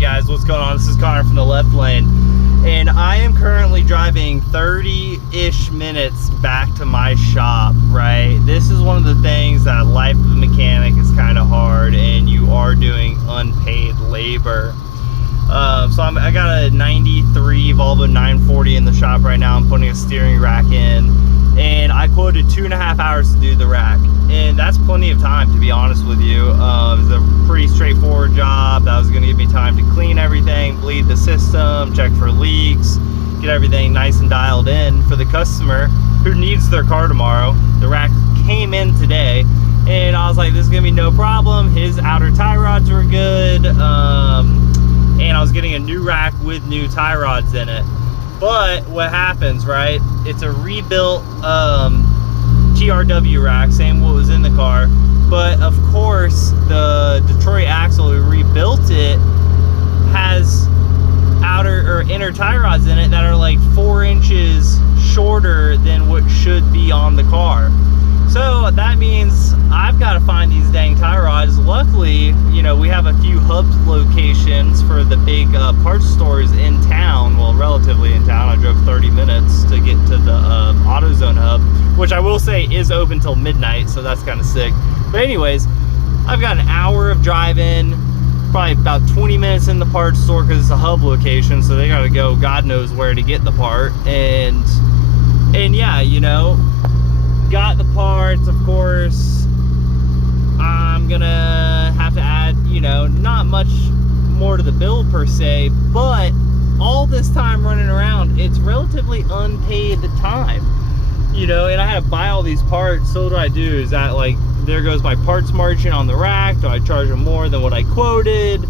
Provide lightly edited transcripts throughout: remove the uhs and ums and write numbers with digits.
guys, what's going on? This is Connor from the Left Lane, and I am currently driving 30-ish minutes back to my shop, right? This is one of the things that life of a mechanic is kind of hard, and you are doing unpaid labor. So I got a 93 Volvo 940 in the shop right now. I'm putting a steering rack in, and I quoted 2.5 hours to do the rack, and that's plenty of time, to be honest with you. It was a pretty straightforward job. That was going to give me time to clean everything, bleed the system, check for leaks, get everything nice and dialed in for the customer who needs their car tomorrow. The rack came in today, and I was like, this is going to be no problem. His outer tie rods were good, and I was getting a new rack with new tie rods in it. But what happens, right? It's a rebuilt TRW rack, same what was in the car. But of course, the Detroit axle who rebuilt it has outer or inner tie rods in it that are like 4 inches shorter than what should be on the car. So that means I've got to find these dang tie rods. Luckily, you know, we have a few hub locations for the big parts stores in town. Well, relatively in town. I drove 30 minutes to get to the AutoZone hub, which I will say is open till midnight, so that's kind of sick. But anyways, I've got an hour of driving, probably about 20 minutes in the parts store because it's a hub location, so they got to go God knows where to get the part. And yeah, you know, got the parts, of course. I'm gonna have to add, you know, not much more to the bill per se, but all this time running around, it's relatively unpaid time, you know. And I had to buy all these parts. So what do I do? Is that like, there goes my parts margin on the rack? Do I charge him more than what I quoted?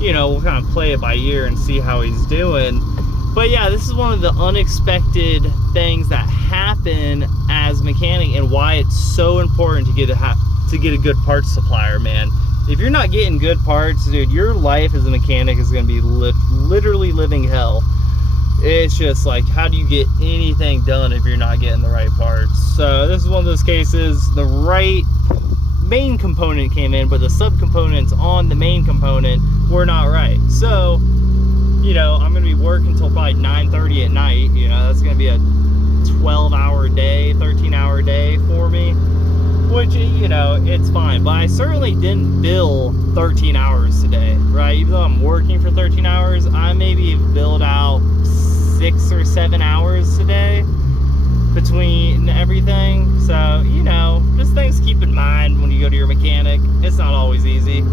You know, we'll kind of play it by ear and see how he's doing. But yeah, this is one of the unexpected things that happen as a mechanic, and why it's so important to get a good parts supplier, man. If you're not getting good parts, dude, your life as a mechanic is going to be literally living hell. It's just like, how do you get anything done if you're not getting the right parts? So this is one of those cases. The right main component came in, but the subcomponents on the main component were not right. So, you know, I'm gonna be working until probably 9:30 at night. You know, that's gonna be a 12-hour day, 13-hour day for me, which, you know, it's fine. But I certainly didn't bill 13 hours today, right? Even though I'm working for 13 hours, I maybe billed out 6 or 7 hours today between everything. So, you know, just things to keep in mind when you go to your mechanic. It's not always easy.